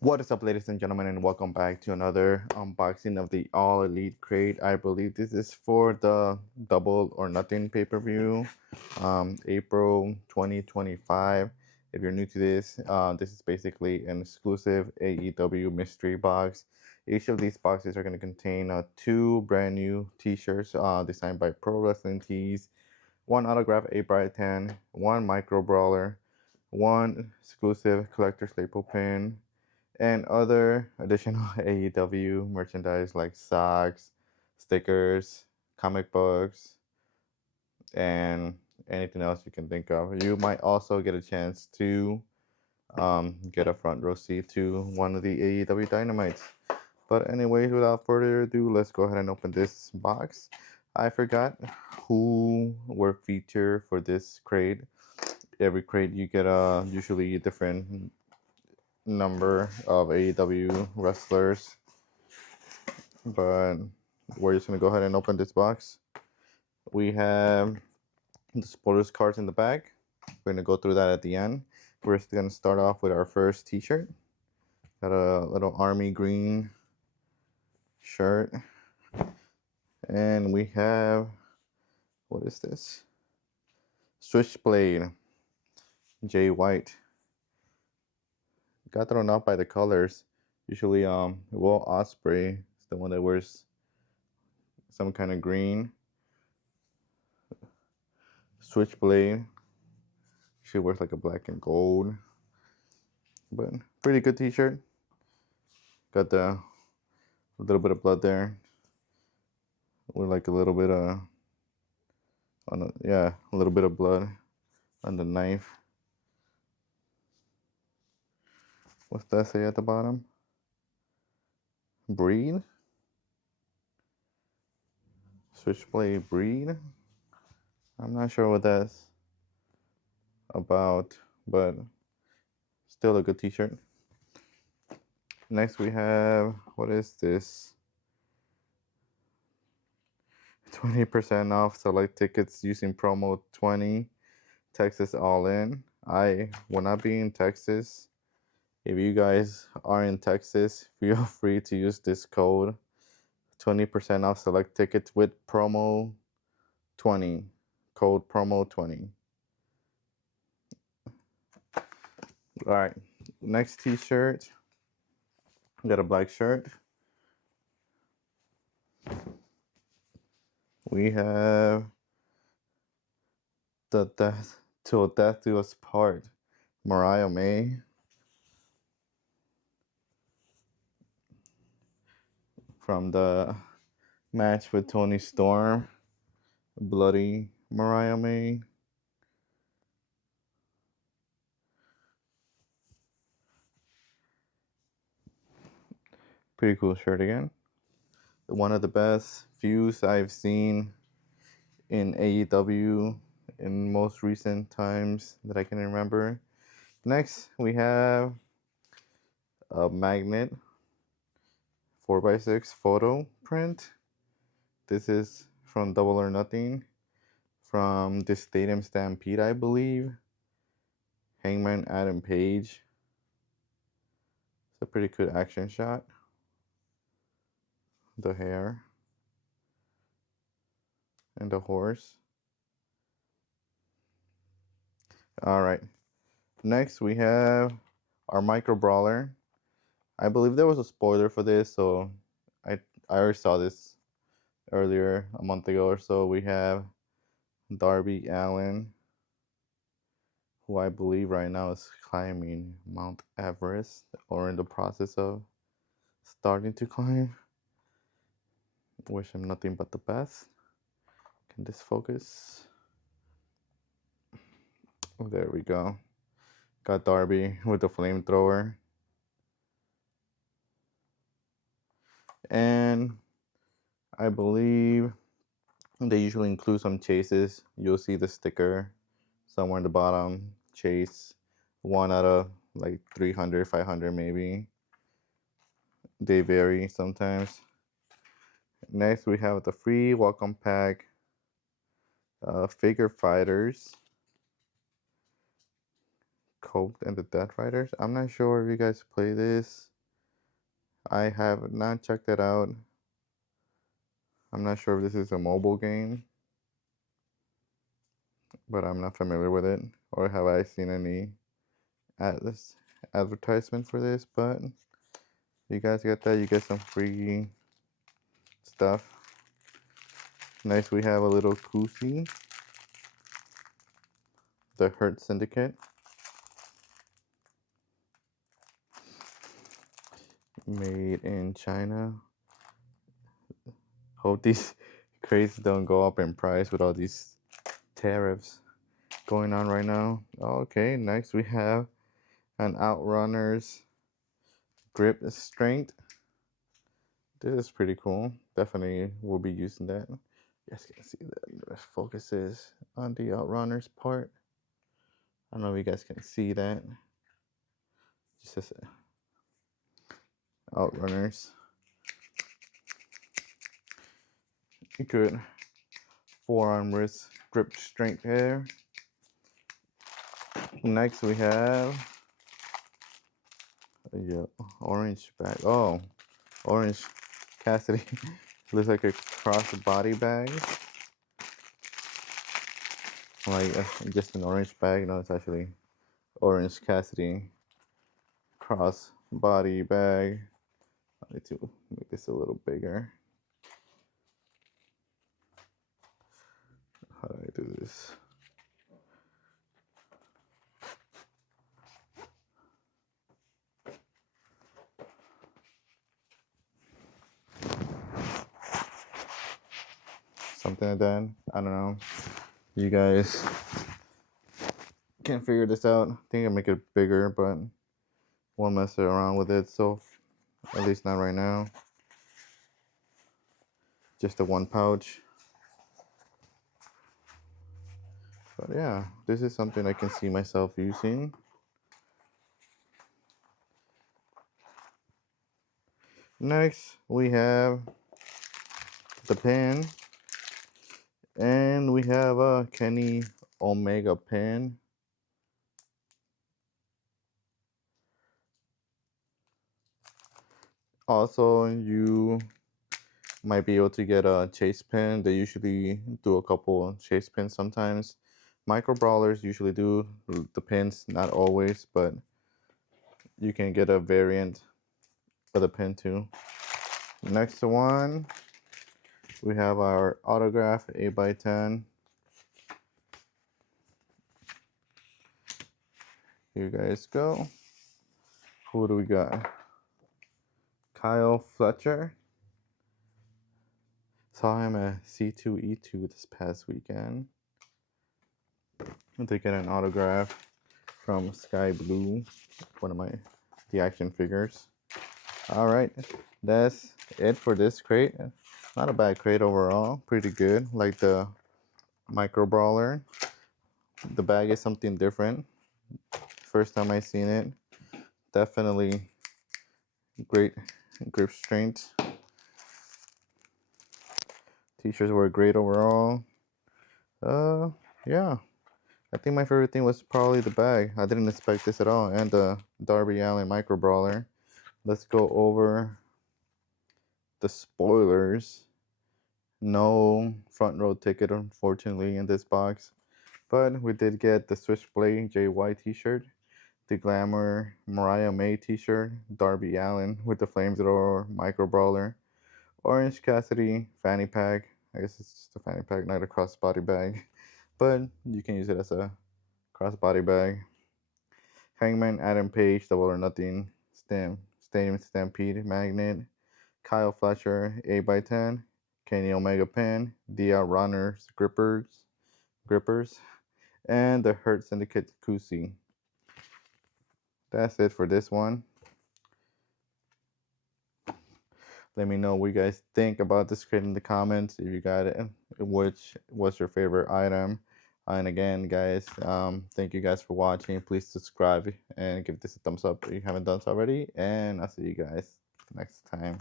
What is up, ladies and gentlemen, and welcome back to another unboxing of the All Elite crate. I believe this is for the Double or Nothing pay-per-view, April 2025. If you're new to this, this is basically an exclusive AEW mystery box. Each of these boxes are going to contain two brand new t-shirts designed by Pro Wrestling Tees, one autograph 8x10, one micro brawler, one exclusive collector's staple pin, and other additional AEW merchandise like socks, stickers, comic books, and anything else you can think of. You might also get a chance to get a front row seat to one of the AEW Dynamites. But anyways, without further ado, let's go ahead and open this box. I forgot who were featured for this crate. Every crate you get usually a different number of AEW wrestlers, but we're just gonna go ahead and open this box. We have the supporters cards in the back. We're gonna go through that at the end. We're just gonna start off with our first t-shirt. Got a little army green shirt, and we have, what is this? Switchblade Jay White. Got thrown out by the colors. Usually Will Ospreay is the one that wears some kind of green. Switchblade, she wears like a black and gold, but pretty good t-shirt. Got a little bit of blood there, with like a little bit of a little bit of blood on the knife. What's that say at the bottom? Breed? Switchblade breed? I'm not sure what that's about, but still a good t-shirt. Next we have, what is this? 20% off select tickets using promo 20, Texas All In. I will not be in Texas. If you guys are in Texas, feel free to use this code. 20% off select tickets with promo 20. Code promo 20. Alright, next t-shirt. Got a black shirt. We have the Death Till Death Do Us Part, Mariah May. From the match with Tony Storm, Bloody Mariah May. Pretty cool shirt again. One of the best views I've seen in AEW in most recent times that I can remember. Next, we have a magnet 4x6 photo print. This is from Double or Nothing, from the Stadium Stampede, I believe. Hangman Adam Page. It's a pretty good action shot. The hair and the horse. All right. Next, we have our micro brawler. I believe there was a spoiler for this, so I already saw this earlier, a month ago or so. We have Darby Allin, who I believe right now is climbing Mount Everest, or in the process of starting to climb. Wish him nothing but the best. Can this focus? Oh, there we go. Got Darby with the flamethrower. And I believe they usually include some chases. You'll see the sticker somewhere in the bottom. Chase 1 out of like 300, 500 maybe. They vary sometimes. Next, we have the free welcome pack figure fighters Colt and the Death Riders. I'm not sure if you guys play this. I have not checked it out. I'm not sure if this is a mobile game, but I'm not familiar with it. Or have I seen any advertisement for this? But you guys get that. You get some free stuff. Nice, we have a little koozie. The Hurt Syndicate. Made in China. Hope these crates don't go up in price with all these tariffs going on right now. Okay, next we have an Outrunners grip strength. This is pretty cool. Definitely will be using that. You guys can see that the focus is on the Outrunners part. I don't know if you guys can see that. Just as Outrunners. Good forearm wrist grip strength there. Next we have orange bag. Oh, Orange Cassidy. Looks like a crossbody bag. Like just an orange bag. No, it's actually Orange Cassidy crossbody bag. I need to make this a little bigger. How do I do this? Something like that. I don't know. You guys can figure this out. I think I'll make it bigger, but won't mess around with it. So at least not right now. Just a one pouch. But yeah, this is something I can see myself using. Next, we have the pen. And we have a Kenny Omega pen. Also, you might be able to get a chase pin. They usually do a couple chase pins sometimes. Micro brawlers usually do the pins, not always, but you can get a variant for the pin too. Next one, we have our autograph 8x10. Here you guys go. Who do we got? Kyle Fletcher. Saw him at C2E2 this past weekend. They get an autograph from Sky Blue, one of the action figures. All right, that's it for this crate. Not a bad crate overall, pretty good. Like the micro brawler. The bag is something different. First time I seen it. Definitely great grip strength. T-shirts were great overall. Yeah. I think my favorite thing was probably the bag. I didn't expect this at all. And the Darby Allin micro brawler. Let's go over the spoilers. No front row ticket, unfortunately, in this box. But we did get the Switchblade JY t-shirt, the Glamour Mariah May t-shirt, Darby Allin with the Flamethrower micro brawler, Orange Cassidy fanny pack. I guess it's just a fanny pack, not a crossbody bag. But you can use it as a crossbody bag. Hangman Adam Page Double or Nothing Stadium Stampede magnet. Kyle Fletcher 8x10. Kenny Omega pen. The Runners grippers. And the Hurt Syndicate koozie. That's it for this one. Let me know what you guys think about this crate in the comments. If you got it, which was your favorite item. And again, guys, thank you guys for watching. Please subscribe and give this a thumbs up if you haven't done so already. And I'll see you guys next time.